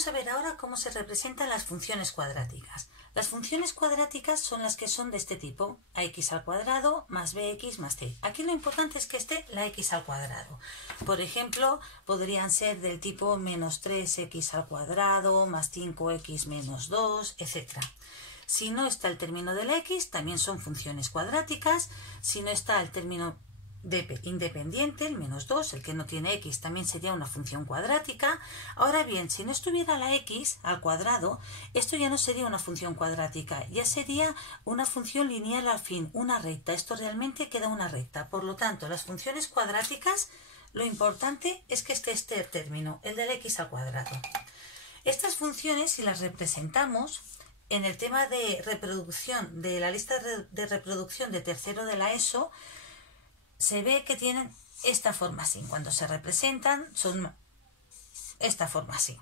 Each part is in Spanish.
Vamos a ver ahora cómo se representan las funciones cuadráticas. Las funciones cuadráticas son las que son de este tipo, ax al cuadrado más bx más c. Aquí lo importante es que esté la x al cuadrado. Por ejemplo, podrían ser del tipo menos 3x al cuadrado más 5x menos 2, etc. Si no está el término de la x, también son funciones cuadráticas. Si no está el término independiente, el menos 2, el que no tiene x, también sería una función cuadrática. Ahora bien, si no estuviera la x al cuadrado, esto ya no sería una función cuadrática, ya sería una función lineal al fin, una recta. Esto realmente queda una recta. Por lo tanto, las funciones cuadráticas, lo importante es que esté este término, el del x al cuadrado. Estas funciones, si las representamos en el tema de reproducción, de la lista de reproducción de tercero de la ESO, se ve que tienen esta forma así. Cuando se representan son esta forma así.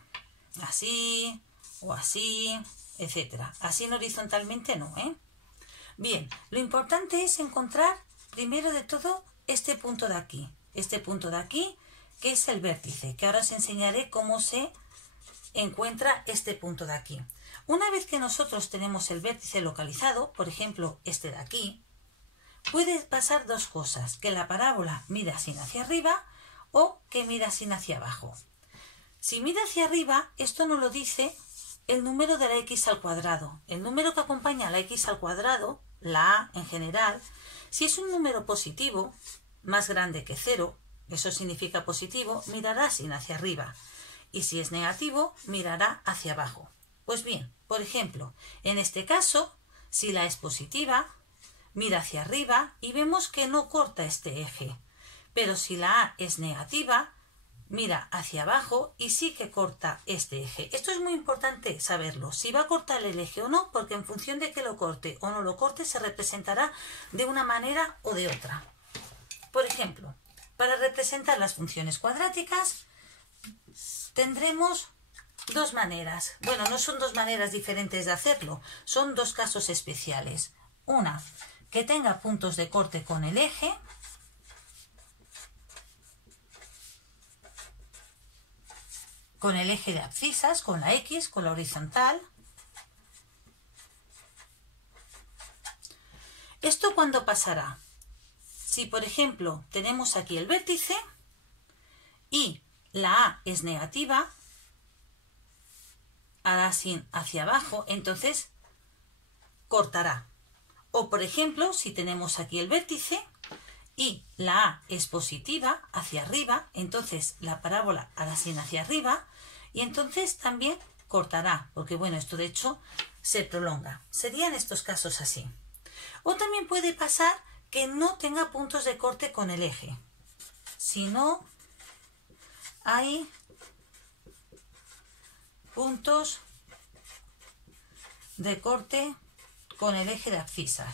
Así o así, etc. Así en horizontalmente no, ¿eh? Bien, lo importante es encontrar primero de todo este punto de aquí. Este punto de aquí, que es el vértice, que ahora os enseñaré cómo se encuentra este punto de aquí. Una vez que nosotros tenemos el vértice localizado, por ejemplo, este de aquí, puede pasar dos cosas, que la parábola mira así hacia arriba o que mira así hacia abajo. Si mira hacia arriba, esto nos lo dice el número de la x al cuadrado. El número que acompaña a la x al cuadrado, la a en general, si es un número positivo, más grande que 0, eso significa positivo, mirará así hacia arriba. Y si es negativo, mirará hacia abajo. Pues bien, por ejemplo, en este caso, si la es positiva, mira hacia arriba y vemos que no corta este eje. Pero si la A es negativa, mira hacia abajo y sí que corta este eje. Esto es muy importante saberlo, si va a cortar el eje o no, porque en función de que lo corte o no lo corte, se representará de una manera o de otra. Por ejemplo, para representar las funciones cuadráticas, tendremos dos maneras. Bueno, no son dos maneras diferentes de hacerlo, son dos casos especiales. Una, que tenga puntos de corte con el eje, de abscisas, con la x, con la horizontal. ¿Esto cuándo pasará? Si, por ejemplo, tenemos aquí el vértice y la A es negativa, hará así hacia abajo, entonces cortará. O, por ejemplo, si tenemos aquí el vértice y la A es positiva, hacia arriba, entonces la parábola hará así hacia arriba y entonces también cortará, porque bueno, esto de hecho se prolonga. Serían estos casos así. O también puede pasar que no tenga puntos de corte con el eje. Si no hay puntos de corte con el eje de abscisas.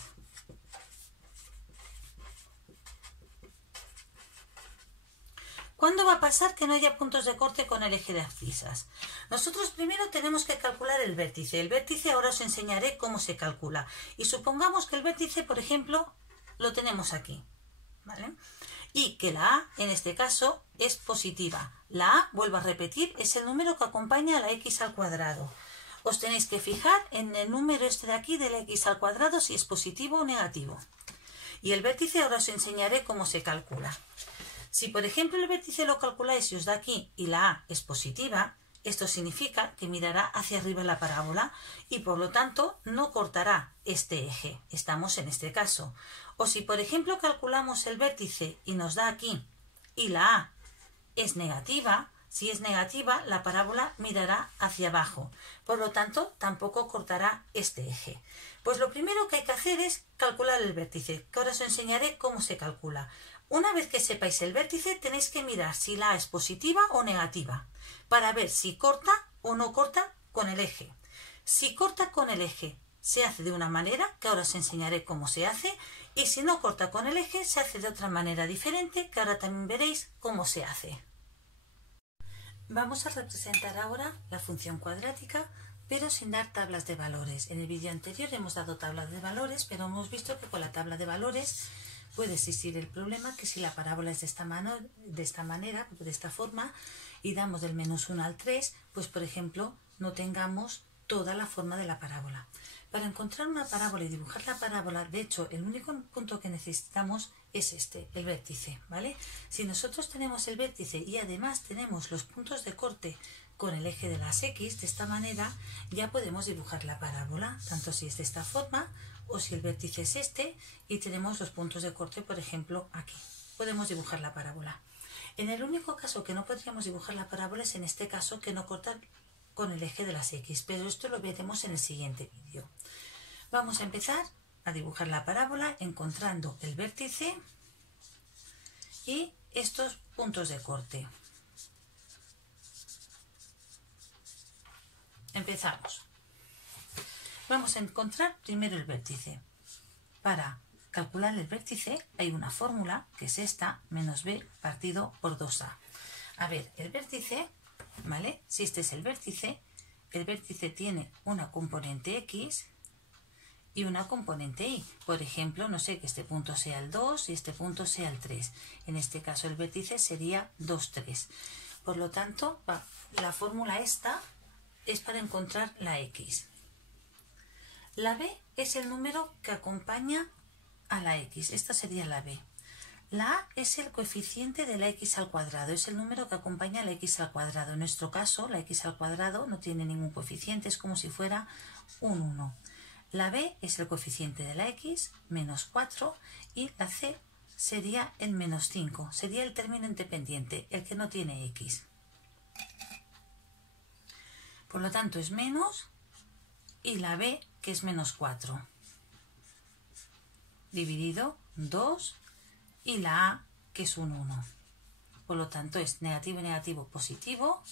¿Cuándo va a pasar que no haya puntos de corte con el eje de abscisas? Nosotros primero tenemos que calcular el vértice. El vértice ahora os enseñaré cómo se calcula. Y supongamos que el vértice, por ejemplo, lo tenemos aquí, ¿vale? Y que la A, en este caso, es positiva. La A, vuelvo a repetir, es el número que acompaña a la x al cuadrado. Os tenéis que fijar en el número este de aquí del x al cuadrado si es positivo o negativo. Y el vértice ahora os enseñaré cómo se calcula. Si por ejemplo el vértice lo calculáis y os da aquí y la A es positiva, esto significa que mirará hacia arriba la parábola y por lo tanto no cortará este eje. Estamos en este caso. O si por ejemplo calculamos el vértice y nos da aquí y la A es negativa, si es negativa, la parábola mirará hacia abajo. Por lo tanto, tampoco cortará este eje. Pues lo primero que hay que hacer es calcular el vértice, que ahora os enseñaré cómo se calcula. Una vez que sepáis el vértice, tenéis que mirar si la A es positiva o negativa, para ver si corta o no corta con el eje. Si corta con el eje, se hace de una manera, que ahora os enseñaré cómo se hace, y si no corta con el eje, se hace de otra manera diferente, que ahora también veréis cómo se hace. Vamos a representar ahora la función cuadrática, pero sin dar tablas de valores. En el vídeo anterior hemos dado tablas de valores, pero hemos visto que con la tabla de valores Puede existir el problema que si la parábola es de esta manera, de esta forma, y damos del -1 al 3, pues por ejemplo no tengamos toda la forma de la parábola. Para encontrar una parábola y dibujar la parábola, de hecho, el único punto que necesitamos es este, el vértice, ¿vale? Si nosotros tenemos el vértice y además tenemos los puntos de corte con el eje de las X, de esta manera ya podemos dibujar la parábola, tanto si es de esta forma o si el vértice es este y tenemos los puntos de corte, por ejemplo, aquí. Podemos dibujar la parábola. En el único caso que no podríamos dibujar la parábola es en este caso que no corta con el eje de las X, pero esto lo veremos en el siguiente vídeo. Vamos a empezar a dibujar la parábola encontrando el vértice y estos puntos de corte. Empezamos. Vamos a encontrar primero el vértice. Para calcular el vértice hay una fórmula que es esta, menos b partido por 2a. A ver, el vértice, ¿vale? Si este es el vértice tiene una componente x y una componente y. Por ejemplo, no sé, que este punto sea el 2 y este punto sea el 3. En este caso el vértice sería 2, 3. Por lo tanto, la fórmula esta es para encontrar la x. La b es el número que acompaña a la x. Esta sería la b. La a es el coeficiente de la x al cuadrado. Es el número que acompaña a la x al cuadrado. En nuestro caso, la x al cuadrado no tiene ningún coeficiente. Es como si fuera un 1. La b es el coeficiente de la x, menos 4. Y la c sería el menos 5. Sería el término independiente, el que no tiene x. Por lo tanto, es menos, y la b, que es menos 4, dividido 2, y la a, que es un 1. Por lo tanto, es negativo, negativo, positivo,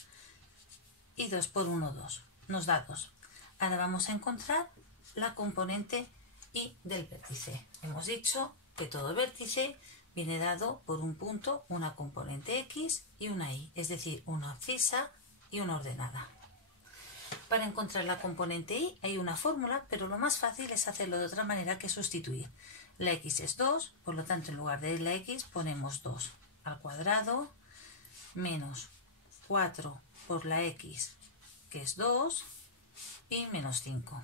y 2 por 1, 2. Nos da 2. Ahora vamos a encontrar la componente y del vértice. Hemos dicho que todo vértice viene dado por un punto, una componente x y una y, es decir, una abscisa y una ordenada. Para encontrar la componente y hay una fórmula, pero lo más fácil es hacerlo de otra manera que sustituir. La x es 2, por lo tanto en lugar de la x ponemos 2 al cuadrado menos 4 por la x, que es 2, y menos 5.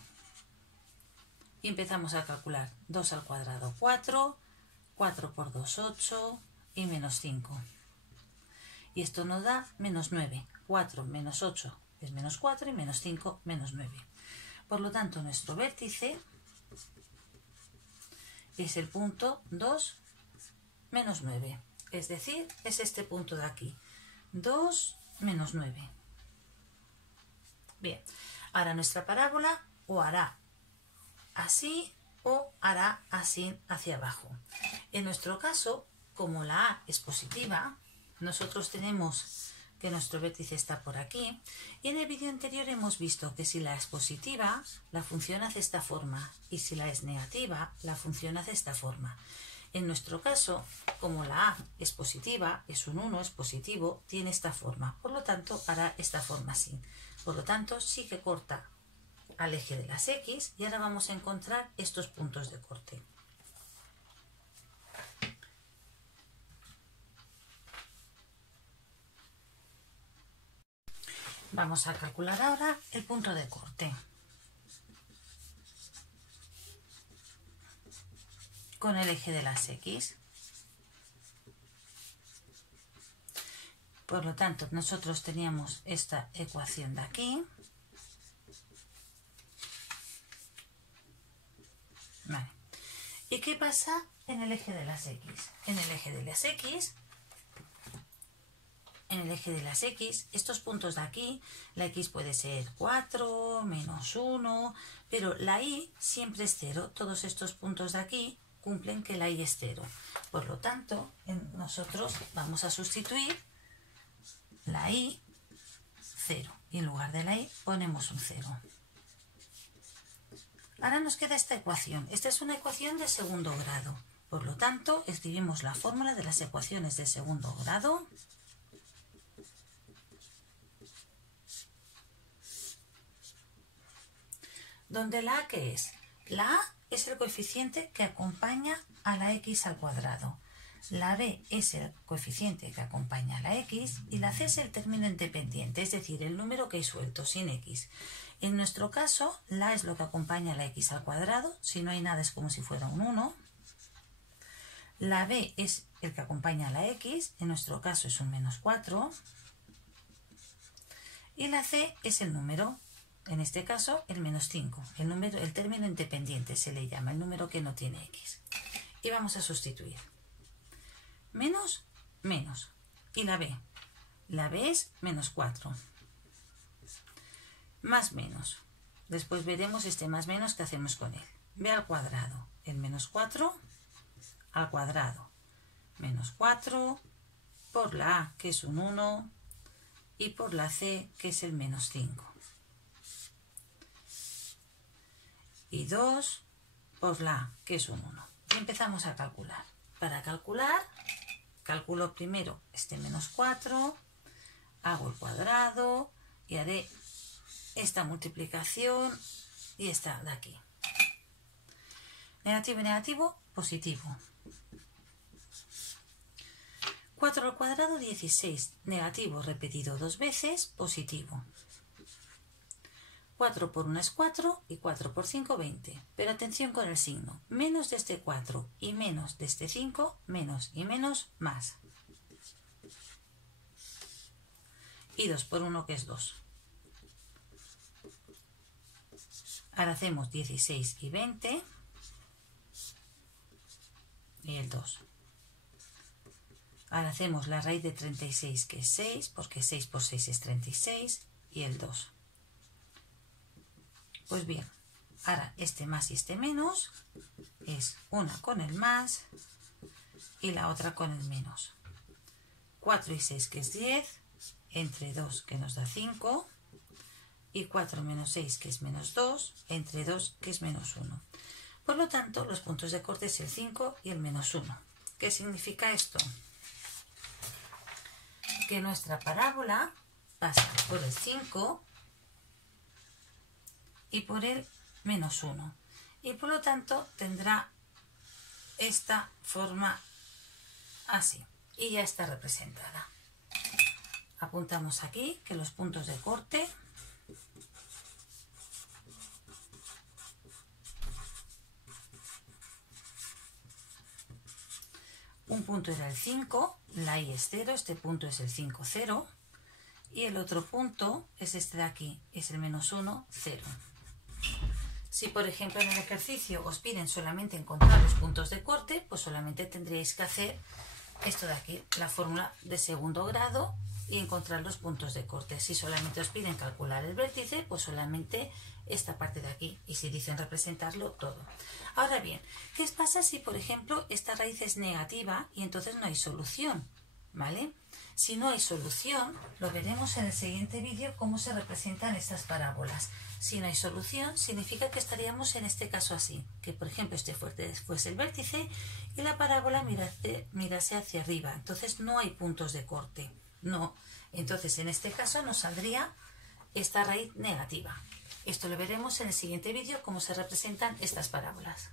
Y empezamos a calcular. 2 al cuadrado 4, 4 por 2 8 y menos 5. Y esto nos da menos 9. 4 menos 8 es menos 4 y menos 5 menos 9. Por lo tanto, nuestro vértice es el punto 2 menos 9. Es decir, es este punto de aquí. 2 menos 9. Bien, ahora nuestra parábola o hará así o hará así hacia abajo. En nuestro caso, como la a es positiva, nosotros tenemos que nuestro vértice está por aquí, y en el vídeo anterior hemos visto que si la es positiva, la función hace esta forma, y si la es negativa, la función hace esta forma. En nuestro caso, como la a es positiva, es un 1, es positivo, tiene esta forma, por lo tanto hará esta forma así. Por lo tanto, sí que corta al eje de las X, y ahora vamos a encontrar estos puntos de corte. Vamos a calcular ahora el punto de corte. Con el eje de las X. Por lo tanto, nosotros teníamos esta ecuación de aquí. Vale. ¿Y qué pasa en el eje de las X? En el eje de las X, estos puntos de aquí, la X puede ser 4, menos 1, pero la Y siempre es 0. Todos estos puntos de aquí cumplen que la Y es 0. Por lo tanto, nosotros vamos a sustituir la Y 0. Y en lugar de la Y ponemos un 0. Ahora nos queda esta ecuación. Esta es una ecuación de segundo grado. Por lo tanto, escribimos la fórmula de las ecuaciones de segundo grado. Donde la a, ¿qué es? La a es el coeficiente que acompaña a la x al cuadrado. La b es el coeficiente que acompaña a la x y la c es el término independiente, es decir, el número que hay suelto, sin x. En nuestro caso, la a es lo que acompaña a la x al cuadrado, si no hay nada es como si fuera un 1. La b es el que acompaña a la x, en nuestro caso es un menos 4. Y la c es el número, en este caso el menos 5, el término independiente se le llama, el número que no tiene x. Y vamos a sustituir. Menos, menos. ¿Y la b? La b es menos 4. Más menos. Después veremos este más menos que hacemos con él. b al cuadrado. El menos 4 al cuadrado. Menos 4 por la a, que es un 1, y por la c, que es el menos 5. Y 2 por la a, que es un 1. Y empezamos a calcular. Para calcular, calculo primero este menos 4, hago el cuadrado y haré esta multiplicación y esta de aquí. Negativo y negativo, positivo. 4 al cuadrado, 16. Negativo repetido 2 veces, positivo. 4 por 1 es 4 y 4 por 5, 20. Pero atención con el signo. Menos de este 4 y menos de este 5, menos y menos, más. Y 2 por 1, que es 2. Ahora hacemos 16 y 20. Y el 2. Ahora hacemos la raíz de 36, que es 6, porque 6 por 6 es 36, y el 2. Pues bien, ahora este más y este menos es una con el más y la otra con el menos. 4 y 6, que es 10, entre 2, que nos da 5, y 4 menos 6, que es menos 2, entre 2, que es menos 1. Por lo tanto, los puntos de corte es el 5 y el menos 1. ¿Qué significa esto? Que nuestra parábola pasa por el 5 y por el menos 1. Y por lo tanto tendrá esta forma así. Y ya está representada. Apuntamos aquí que los puntos de corte un punto era el 5, la y es 0, este punto es el 5, 0, y el otro punto es este de aquí, es el menos 1, 0. Si por ejemplo en el ejercicio os piden solamente encontrar los puntos de corte, pues solamente tendríais que hacer esto de aquí, la fórmula de segundo grado, y encontrar los puntos de corte. Si solamente os piden calcular el vértice, pues solamente esta parte de aquí, y si dicen representarlo todo. Ahora bien, ¿qué pasa si por ejemplo esta raíz es negativa y entonces no hay solución? ¿Vale? Si no hay solución, lo veremos en el siguiente vídeo cómo se representan estas parábolas. Si no hay solución, significa que estaríamos en este caso así, que por ejemplo este fuese el vértice y la parábola mirase hacia arriba, entonces no hay puntos de corte. No, entonces en este caso nos saldría esta raíz negativa. Esto lo veremos en el siguiente vídeo, cómo se representan estas parábolas.